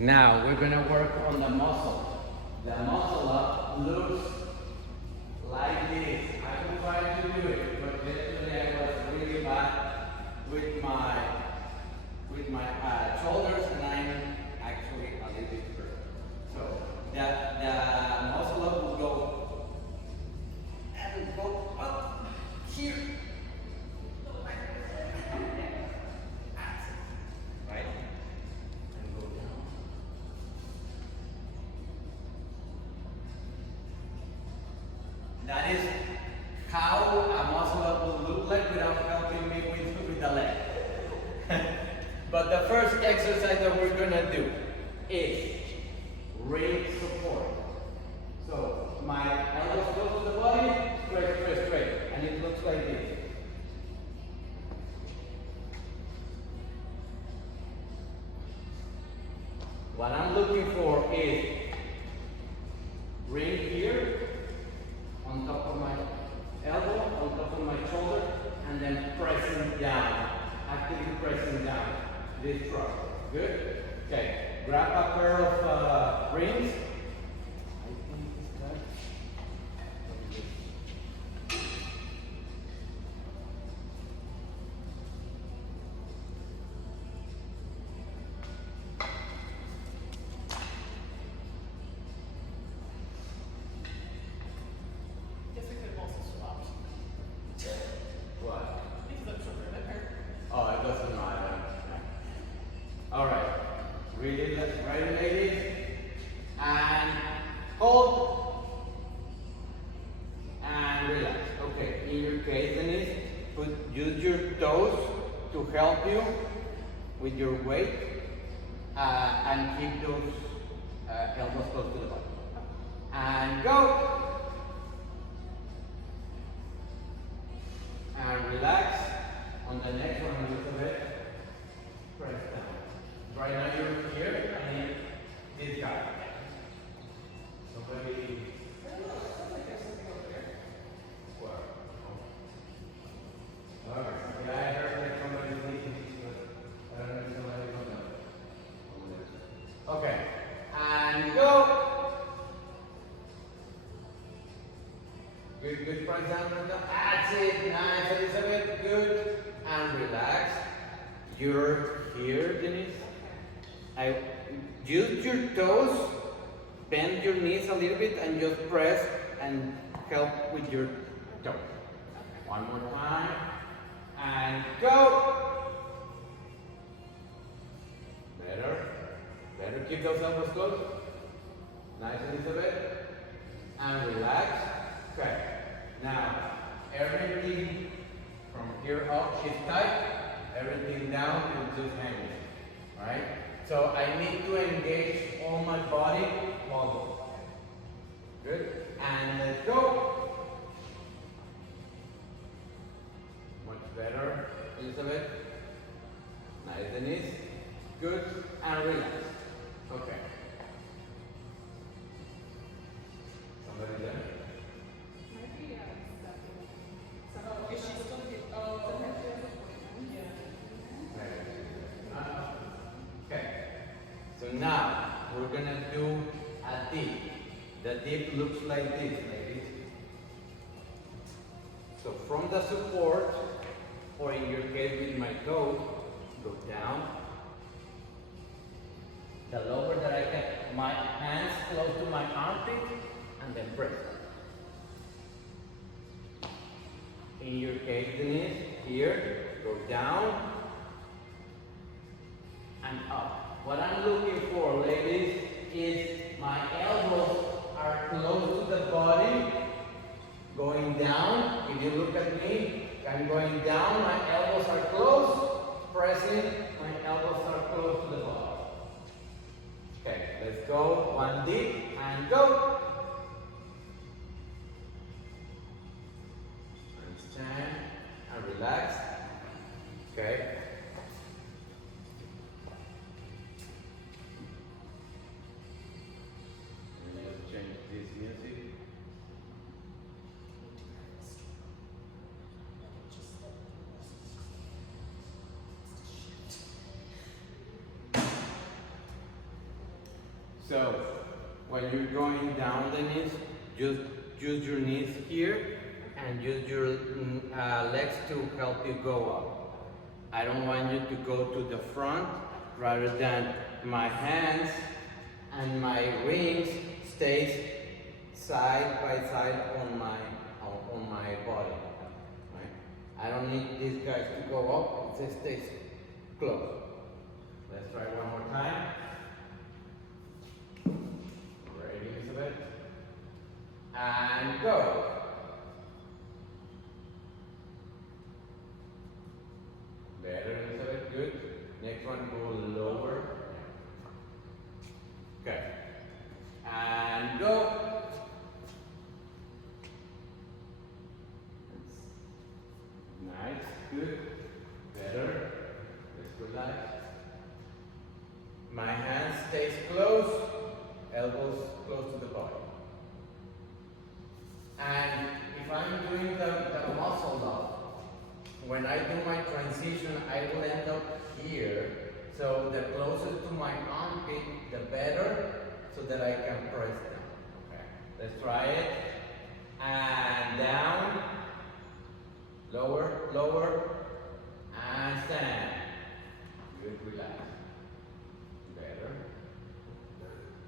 Now we're gonna work on the muscle. The muscle up looks like this. I will try to do it, but yesterday I was really bad with my shoulders, and I'm actually a little bit hurt. So the muscle up will go and go up here. Right? And go down. That is how a muscle up will look like without helping me with the leg. But the first exercise that we're gonna do is ring support. So my elbows go to the body, straight, straight, straight, and it looks like this. What I'm looking for is ring here, on top of my elbow, on top of my shoulder, and then pressing down, actively pressing down this truck. Good? Okay, grab a pair of rings. I think this guy. Guess we could have also swapped. What? Because I'm shorter than her. Oh, it doesn't matter. All right. Ready, ladies? And hold. And relax. Okay. In your case, Denise, use your toes to help you with your weight, and keep those elbows close to the body. And go. And relax. On the next one, a little bit. Press down. Right now you're here. I need this guy. Somebody. Where? Alright. Yeah, I heard that somebody's leaving, but I don't know if somebody will know. Okay. And go. Good. Press down. That's it. Nice, Elizabeth. Good. And relax. You're here, Denise. Use your toes, bend your knees a little bit, and just press and help with your toe. One more time. And go. Better keep those elbows close. Nice, Elizabeth. And relax. Okay. Now, everything from here up is tight. Everything down is just hanging. Alright? So I need to engage all my body muscles. Good? And let's go. Much better, Elizabeth. Nice, Denise. Good. And relax. Okay. Somebody there? Maybe, so, is she still here? Oh, yeah. Okay. So now we're gonna do a dip. The dip looks like this, ladies. So from the support, or in your case with my toe, go down. The lower that I get my hands close to my armpit, and then press. In your case, Denise, here, go down and up. What I'm looking for, ladies, is my elbows are close to the body, going down. If you look at me, I'm going down, my elbows are close, pressing, my elbows are close to the body. Okay, let's go. One dip and go. And stand and relax. Okay. And let's change this music. So when you're going down the knees, just use your knees here and use your legs to help you go up. I don't want you to go to the front, rather than my hands and my wings stays side by side on my body. Right? I don't need these guys to go up, it stays close. Let's try one more time. Ready, Elizabeth? And go. Better, Elizabeth, good. Next one, go lower. Okay. And go. Nice, good. Better. Let's relax. My hand stays close, elbows close to the body. And if I'm doing the muscle up, when I do my transition, I will end up here. So the closer to my armpit, the better, so that I can press down. Okay, let's try it. And down, lower, lower, and stand. Good, relax. Better.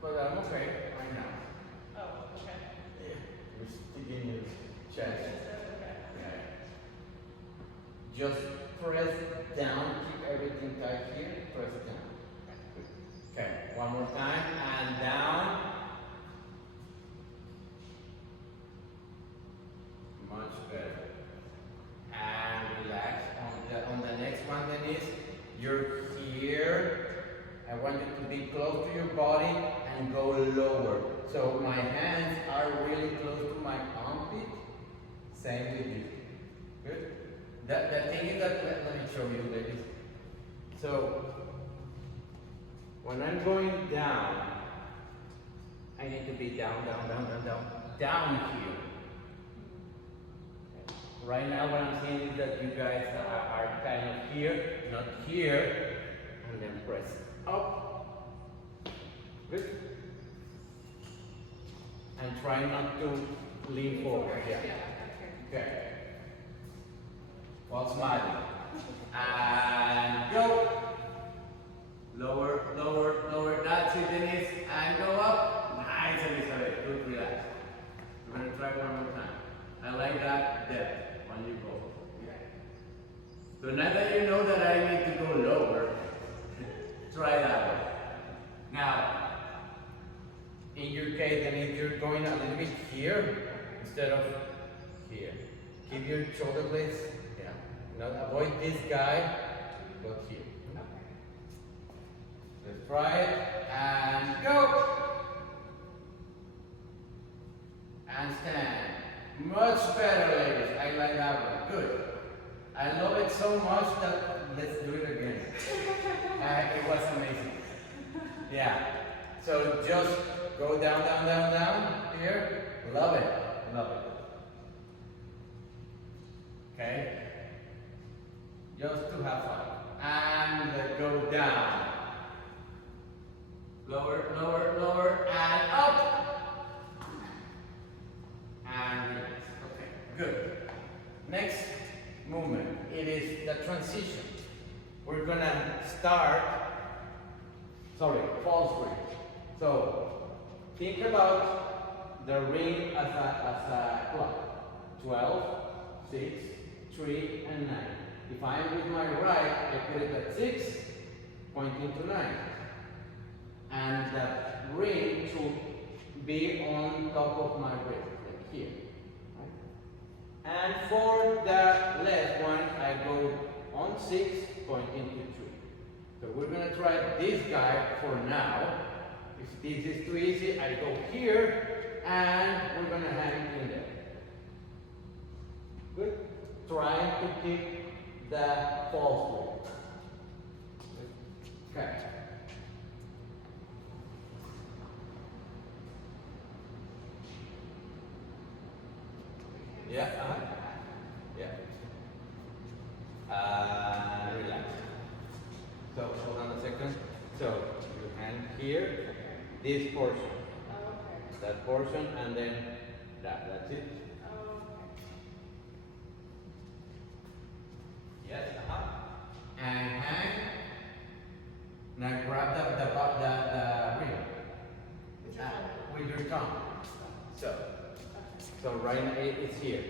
But I'm okay right now. Oh, okay. Yeah, you're sticking your chest. Okay. Okay. Just press down, keep everything tight here, press down. Okay, one more time, and down. Much better. And relax. On the next one, Denise, you're here. I want you to be close to your body and go lower. So my hands are really close to my armpit. Same with you. Good? The thing is that, let me show you, ladies. So, when I'm going down, I need to be down here. Right now what I'm seeing is that you guys are kind of here, not here, and then press up. Good? And try not to lean forward. Yeah. Okay. While smiling. And go. Lower, lower, lower. That's it, Denise. And go up. Nice, Elizabeth. Good, relax. We're going to try one more time. I like that depth when you go. So now that you know that I need to go lower, try that way. Now, in your case, Denise, you're going a little bit here instead of here. Keep your shoulder blades. Yeah. Now avoid this guy, but here. Let's try it, and go! And stand. Much better, ladies. I like that one. Good. I love it so much that let's do it again. It was amazing. Yeah. So just go down, down, down, down. Here. Love it. Love it. Okay? Just to have fun. And go down. Lower, lower, lower, and up. And release. Okay, good. Next movement, it is the transition. We're gonna start, false ring. So, think about the ring as a clock. 12, 6, 3, and 9. If I am with my right, I put it at 6, pointing to 9. And the ring should be on top of my wrist, like here. Right? And for the left one, I go on 6, pointing to 3. So we're going to try this guy for now. If this is too easy, I go here, and we're going to hang in there. Good? Trying to keep the false ring. Okay. Yeah, yeah. Relax. So, hold on a second. So, your hand here, this portion, Oh, okay. that portion, and then that's it. Oh, okay. Yes, and hang. Now grab the ring With your phone. with your tongue. So, Okay. so right now it's here,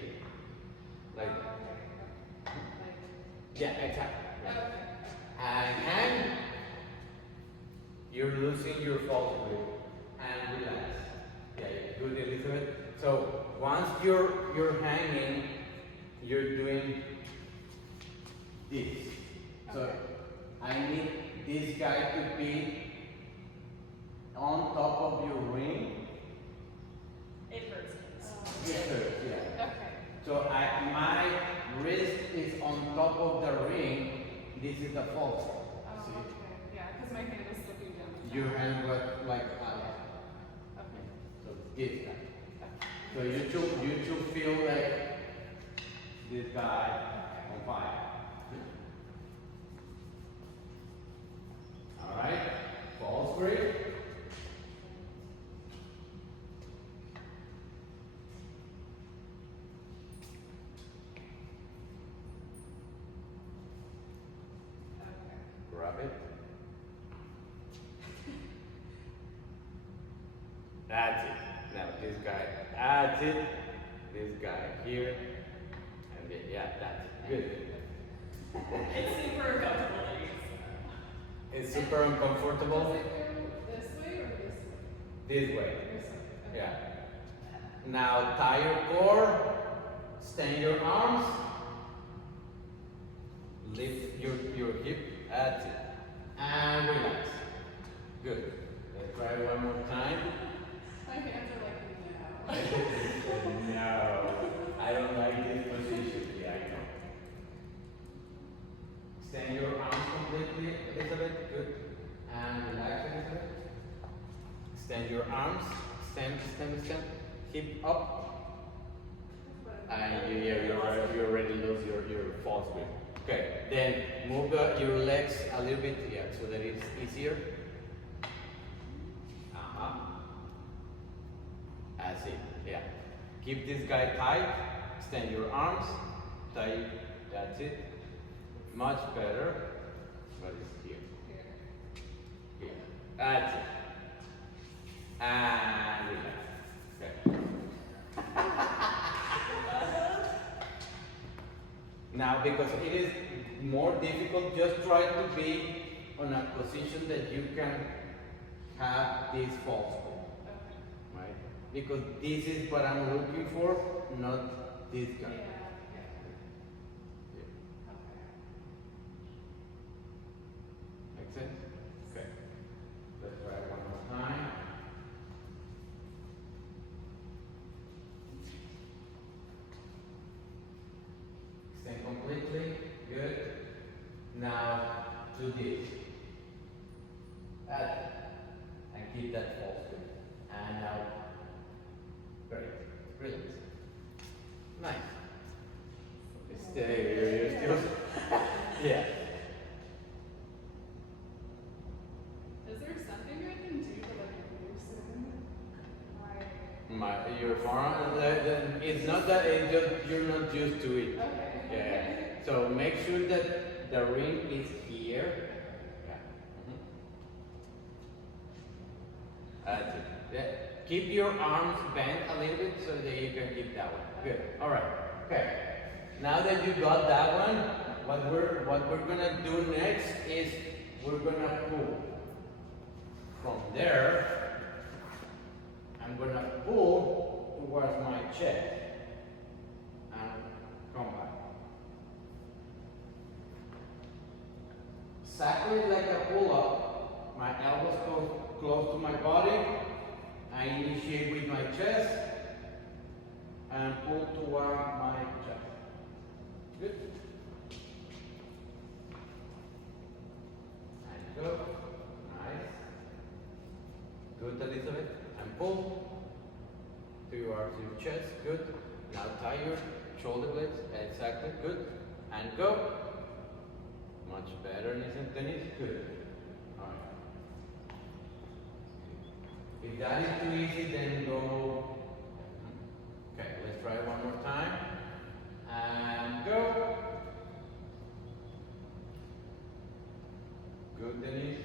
like Oh, that. okay. Like, Yeah, exactly. okay. And hang. You're losing your false grip and relax. Yeah, good, Elizabeth. So once you're hanging, you're doing this. So Okay. I need this guy to be on top of your ring. It hurts. Yes, sir. Yeah. Okay. So my wrist is on top of the ring. This is the false. Oh, See? okay. Yeah, because my hand was slipping down. Your hand was like Okay. so this guy. So you should feel like this guy on fire. All right, false grip. Okay. Grab it. That's it. Now this guy. That's it. This guy here. And then, yeah, that's it. Good. It's super uncomfortable to use. It's super uncomfortable. Does it go this way or this way? This way. This way. Okay. Yeah. Now tie your core. Extend your arms. Lift your hip. That's it. And relax. Good. Let's try one more time. My hands are like, no. No, I don't like this position. Yeah, I know. Extend your arms completely, Elizabeth. Good. And relax, Elizabeth. Extend your arms. Extend. Hip up. And you already lose your false grip. Okay, then move your legs a little bit, yeah, so that it's easier. That's it, yeah. Keep this guy tight, extend your arms, tight, that's it. Much better, but it's here. Here, that's it. And relax, okay. Now, because it is more difficult, just try to be on a position that you can have this false grip, right? Because this is what I'm looking for, not this guy. Yeah. Yeah. Okay. Make sense? Okay. Let's try one more time. Extend completely. Good. Now do this. That and keep that false grip. And now, great. Relax. Nice. Stay. You're still. Yeah. Is there something I can do to like loosen my? Your forearm. It's not that. It's just you're not used to it. Okay. Yeah. So make sure that the ring is here. Yeah. That's it. Yeah. Keep your arms bent a little bit so that you can keep that one. Good. All right. Okay. Now that you got that one, what we're gonna do next is we're gonna pull from there. I'm gonna pull towards my chest and come back. Exactly like a pull-up, my elbows close to my body. I initiate with my chest and pull toward my chest. Good. And go. Nice. Good, Elizabeth. And pull towards your chest. Good. Now tie your shoulder blades. Exactly. Good. And go. Much better, Denise. Good. All right. If that is too easy, then go. Okay, let's try it one more time. And go. Good, Denise.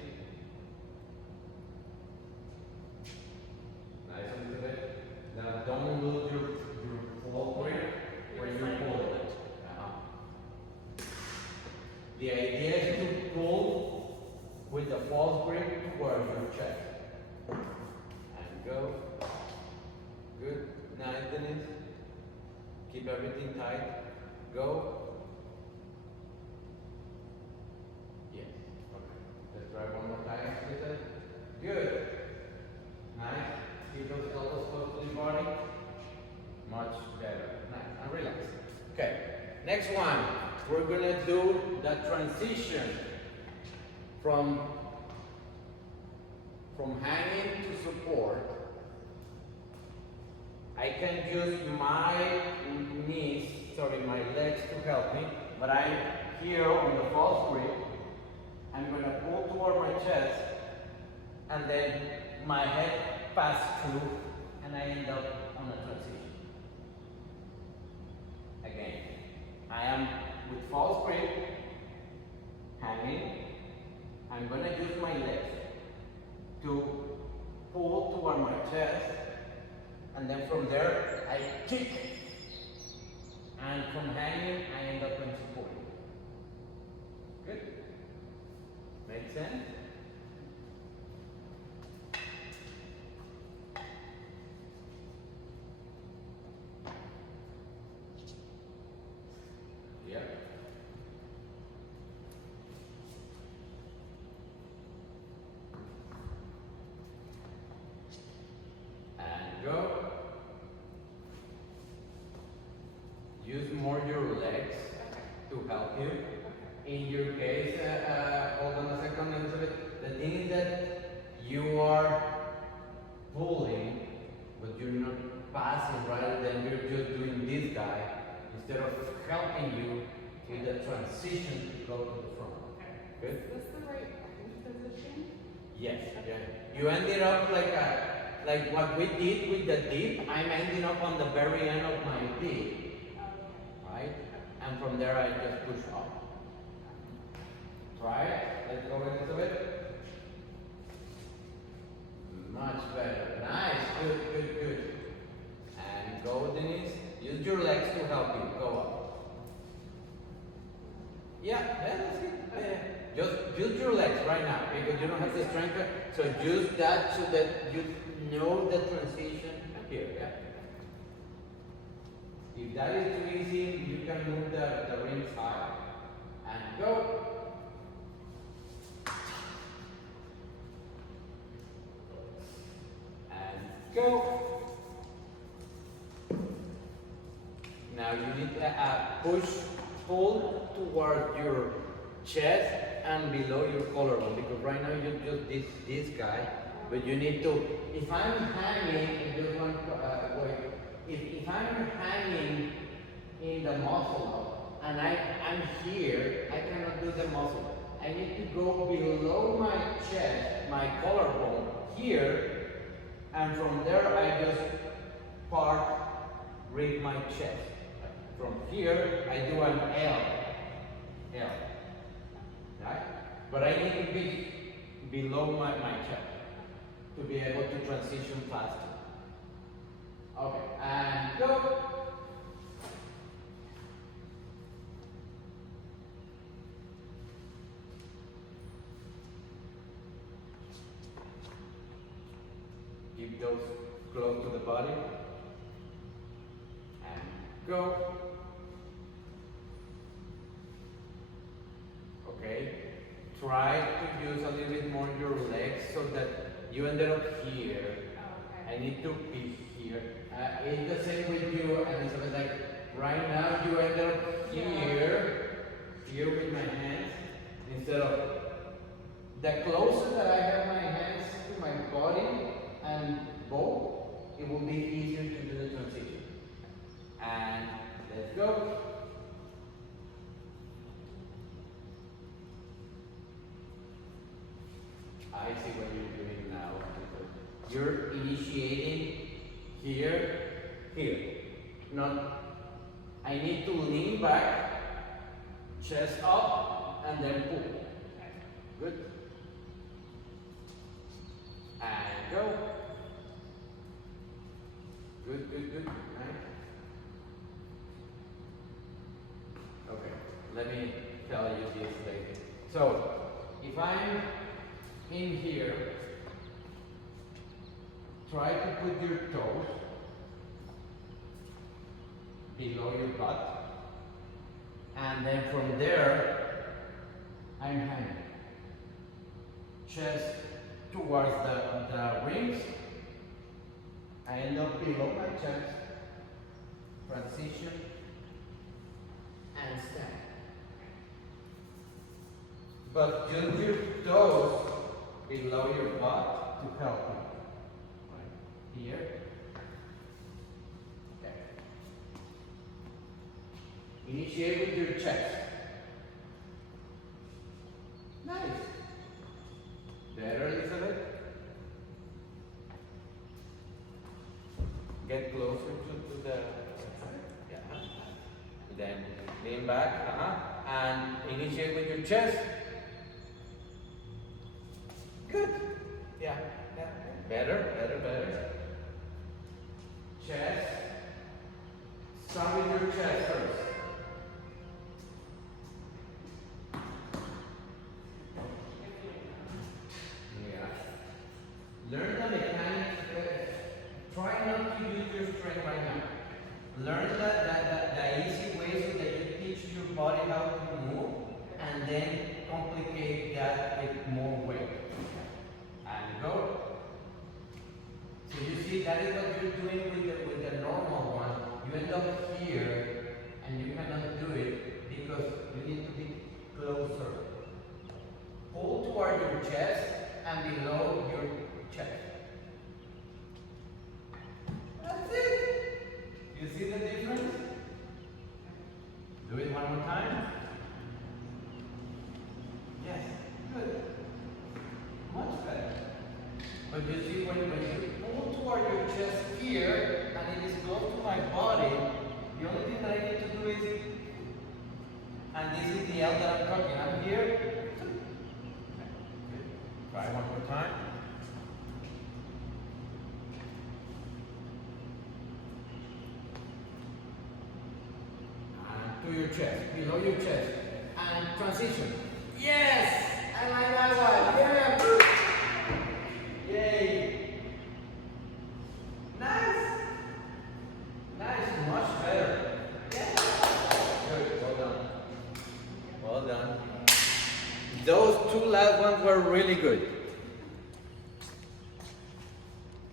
Nice a little bit. Now don't lose your flow grip when you pull it. The idea is to pull with the false grip towards your chest. And go. Good. Nice, Denise. Keep everything tight. Go. Yes. Okay. Let's try one more time, Lisa. Good. Nice. Keep those elbows close to the body. Much better. Nice. And relax. Okay. Next one. We're gonna do the transition from hanging to support. I can use my legs to help me, but I'm here on the false grip. I'm gonna pull toward my chest, and then my head passes through, and I end up on a transition. Again, I am with false grip, hanging. I'm gonna use my legs to pull toward my chest, and then from there I kick, and from hanging I end up in support. Good? Make sense? Yep. And go. Use more your legs to help you. In your case, hold on a second, Elizabeth. The thing is that you are pulling, but you're not passing, rather than you're just doing this guy instead of helping you with the transition to go to the front. Good? Is this the right hand position? Yes. Yeah. You ended up like what we did with the dip. I'm ending up on the very end of my dip. Right? And from there I just push up. Try it. Let's go into it. Much better. Nice. Good, good, good. And go, Denise. Use your legs to help you. Go up. Yeah, that's it. Just use your legs right now because you don't have the strength. So use that so that you know the transition here. Yeah. If that is too easy, you can move the rings higher. And go. And go. Now you need to pull toward your chest and below your collarbone, because right now you just this guy, but you need to. If I'm hanging, if I'm hanging in the muscle up and I'm here, I cannot do the muscle up. I need to go below my chest, my collarbone here, and from there I just read my chest. From here I do an L, right? But I need to be below my chest to be able to transition faster. Okay, and go. Keep those close to the body. And go. Okay. Try to use a little bit more your legs so that you ended up here. Oh, okay. I need to be here. It's the same with you, Elizabeth. Like right now, you ended up here with my hands, instead of the closer that I have my hands to my body and both, it will be easier to do the transition. And let's go. I see what you're doing now. you're initiating here, here. Not, I need to lean back, chest up, and then pull. Okay. Good. And go. Good, good, good. Nice. Okay, let me tell you this later. So, if I'm in here, try to put your toes below your butt, and then from there, I'm hanging. Chest towards the rings. I end up below my chest, transition, and stand. But just your toes below your butt to help you. Right here. Okay. Initiate with your chest. Nice. Better, Elizabeth? Get closer to the, yeah. Then lean back, and initiate with your chest. Good. Yeah. Better, better, better. Chest. Start with your chest first. Yeah. Learn the mechanics. Try not to use your strength right now. Learn the easy way so that you teach your body how to move, and then complicate that with more weight. And go. So you see, that is what you're doing with the normal one. You end up here, and you cannot do it because you need to be closer. Pull toward your chest and below your chest. That's it. You see the difference? Do it one more time. Yes, good. Much better. But you see, when you pull toward your chest here, and it is close to my body, the only thing that I need to do is, and this is the L that I'm talking. I'm here. Try one more time. And to your chest, below your chest, and transition. Yes! I like that one. Yeah! Yay! Nice! Nice, much better. Yeah. Good, well done. Well done. Those two last ones were really good.